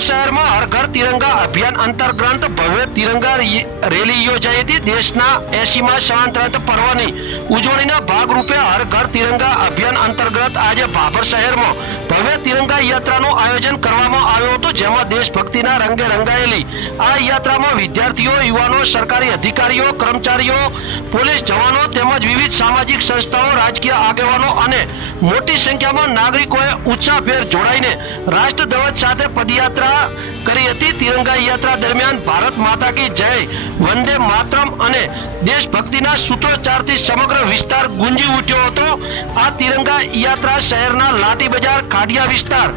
બાબર શહેરમાં હર ઘર તિરંગા અભિયાન અંતર્ગત ભવ્ય તિરંગા રેલી યોજાઈ હતી। દેશના 80મા સ્વાતંત્ર્ય પર્વની ઉજવણીના ભાગરૂપે હર ઘર તિરંગા અભિયાન અંતર્ગત આજે બાબર શહેરમાં ભવ્ય તિરંગા યાત્રાનું આયોજન કરવામાં આવ્યું હતું, જેમાં દેશભક્તિના રંગે રંગાયેલી આ યાત્રામાં વિદ્યાર્થીઓ, યુવાનો, સરકારી અધિકારીઓ, કર્મચારીઓ, પોલીસ જવાનો તેમજ વિવિધ સામાજિક સંસ્થાઓ, રાજકીય આગેવાનો અને મોટી સંખ્યામાં નાગરિકોએ ઉત્સાહભેર જોડાઈને રાષ્ટ્રધ્વજ સાથે પદયાત્રા કરી હતી। તિરંગા યાત્રા દરમિયાન ભારત માતા કી જય, વંદે માતરમ અને દેશભક્તિના સૂત્રોચ્ચારથી સમગ્ર વિસ્તાર ગુંજી ઉઠ્યો હતો। આ તિરંગા યાત્રા શહેરના લાઠી બજાર, ખાડિયા વિસ્તાર,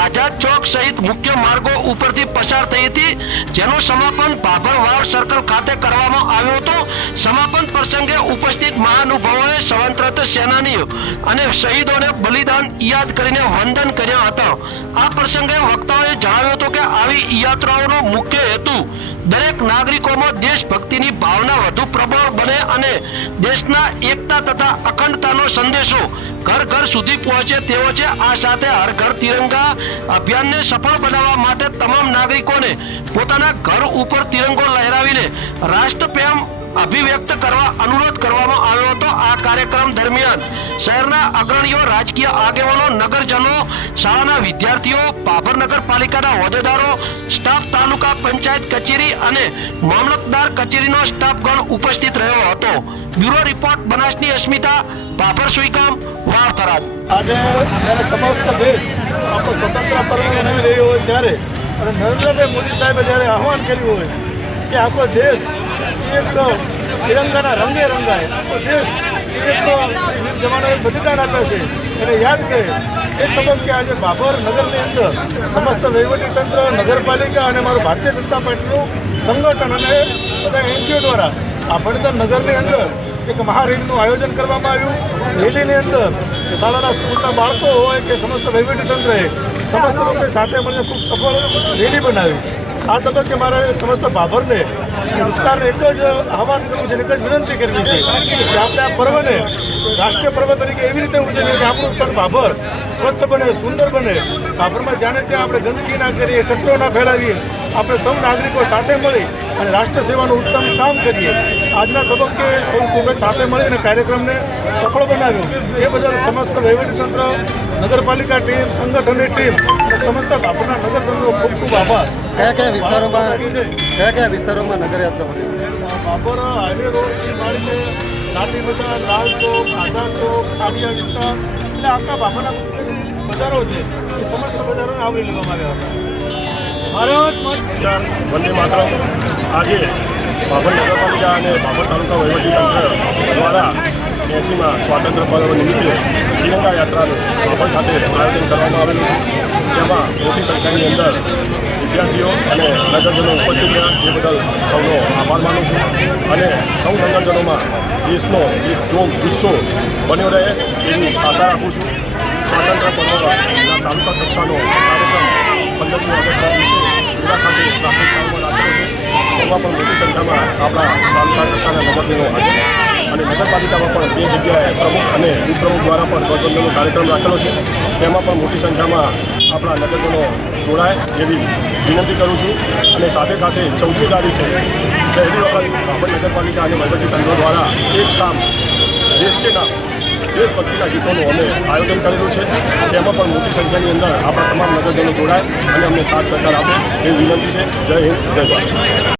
આઝાદ ચોક સહિત મુખ્ય માર્ગો ઉપરથી પસાર થઈ હતી, જેનું સમાપન બાબર વાવ સર્કલ ખાતે કરવામાં આવ્યું હતું। સમાપન પ્રસંગે ઉપસ્થિત મહાનુભાવોએ સ્વાતંત્ર્ય સેનાનીઓ અને શહીદોને બલિદાન યાદ કરીને વંદન કર્યા હતા। આ પ્રસંગે વક્તાઓએ જણાવ્યું હતું કે આવી યાત્રાઓનો મુખ્ય હેતુ દરેક નાગરિકોમાં દેશભક્તિની ભાવના વધુ પ્રબળ બને અને દેશના એકતા તથા અખંડતાનો સંદેશો ઘર ઘર સુધી પહોંચે તેવો છે। આ સાથે હર ઘર તિરંગા અભિયાનને સફળ બનાવવા માટે તમામ નાગરિકોને પોતાના ઘર ઉપર તિરંગો લહેરાવીને રાષ્ટ્રપ્રેમ અભિવ્યક્ત કરવા અનુરોધ કરવામાં આવ્યો હતો। આ કાર્યક્રમ દરમિયાન શહેરના અગ્રણીઓ, રાજકીય આગેવાનો, નગરજનો, શાળાના વિદ્યાર્થીઓ, બાબર નગરપાલિકાના હોદ્દેદારો, સ્ટાફ, તાલુકા પંચાયત કચેરી અને મામલતદાર કચેરીનો સ્ટાફગણ ઉપસ્થિત રહ્યો હતો। બ્યુરો રિપોર્ટ, બનાસની અસ્મિતા, બાબર સુઈગામ, વાવ થરાદ। આજે જ્યારે સમસ્ત દેશ આપણો સ્વતંત્ર પર્વ ઉજવી રહ્યો હોય ત્યારે અને નરેન્દ્રભાઈ મોદી સાહેબે જ્યારે આહવાન કર્યું હોય કે આખો દેશ એક તિરંગાના રંગે રંગાય, આખો દેશ એક વીર જવાનોએ બલિદાન આપ્યા છે એને યાદ કરે, એ તબક્કે આજે બાબર નગરની અંદર સમસ્ત વહીવટીતંત્ર, નગરપાલિકા અને મારું ભારતીય જનતા પાર્ટીનું સંગઠન અને બધા NGO દ્વારા આ ભણતર નગરની અંદર એક મહારેલીનું આયોજન કરવામાં આવ્યું। રેલીની અંદર શાળાના સ્કૂલના બાળકો હોય કે સમસ્ત વહીવટીતંત્રએ સમસ્ત લોકોએ સાથે મળીને ખૂબ સફળ રેલી બનાવી। આ તબક્કે મારે સમસ્ત બાબરને વિસ્તારને એક જ આહવાન કરવું છે, એક જ વિનંતી કરવી છે કે આપણે આ પર્વને રાષ્ટ્રીય પર્વ તરીકે એવી રીતે ઉજવીએ કે આપણું પણ બાબર સ્વચ્છ બને, સુંદર બને। બાબરમાં જ્યાં ત્યાં આપણે ગંદકી ના કરીએ, કચરો ના ફેલાવીએ, આપણે સૌ નાગરિકો સાથે મળી અને રાષ્ટ્ર સેવાનું ઉત્તમ કામ કરીએ। આજના તબક્કે સૌ ખૂબ સાથે મળીને કાર્યક્રમને સફળ બનાવ્યો એ બદલ સમસ્ત વહીવટીતંત્ર, નગરપાલિકા ટીમ, સંગઠનની ટીમ અને સમસ્ત બાબરના નગરજનોનો ખૂબ ખૂબ આભાર। કયા વિસ્તારોમાં નગરયાત્રા પડી? બાબર હાઈવે રોડથી માંડીને લાઠી બજાર, લાલ ચોક, આઝાદ ચોક, ખાડિયા વિસ્તાર, એટલે આખા બાબરના મુખ્ય જે બજારો છે એ સમસ્ત બજારોને આવરી લેવામાં આવ્યા હતા। નમસ્કાર, વંદે માતરમ। આજે બાબર નગરપાલિકા અને બાબર તાલુકા વહીવટીતંત્ર દ્વારા 80મા સ્વાતંત્ર્ય પર્વ નિમિત્તે તિરંગા યાત્રાનું બાબર ખાતે આયોજન કરવામાં આવેલું હતું। તેમાં મોટી સંખ્યાની અંદર વિદ્યાર્થીઓ અને નગરજનો ઉપસ્થિત રહ્યા, એ બદલ સૌનો આભાર માનું છું અને સૌ નગરજનોમાં દેશનો એક જોમ જુસ્સો બન્યો રહે એવી આશા રાખું છું। સ્વાતંત્ર્ય પર્વના તાલુકા કક્ષાનો કાર્યક્રમ 15મી ઓગસ્ટના દિવસે જિલ્લા ખાતે પ્રાથમિક શાળામાં રાખેલો છે। તેમાં પણ મોટી સંખ્યામાં આપણા તાલુકા કક્ષાના નગરજનો હાજર અને નગરપાલિકામાં પણ 2 જગ્યાએ પ્રમુખ અને ઉપપ્રમુખ દ્વારા પણ ધ્વજવંદનનો કાર્યક્રમ રાખેલો છે। તેમાં પણ મોટી સંખ્યામાં આપણા નગરજનો જોડાય એવી વિનંતી કરું છું અને સાથે સાથે 14મી તારીખે પહેલી વખત બાબર નગરપાલિકા અને વહીવટીતંત્ર દ્વારા એક શામ દેશ કે નામ દેશભક્તિના ગીતોનું અમે આયોજન કરેલું છે। તેમાં પણ મોટી સંખ્યાની અંદર આપણા તમામ નગરજનો જોડાય અને અમને સાથ સહકાર આપે એવી વિનંતી છે। જય હિન્દ, જય ભારત।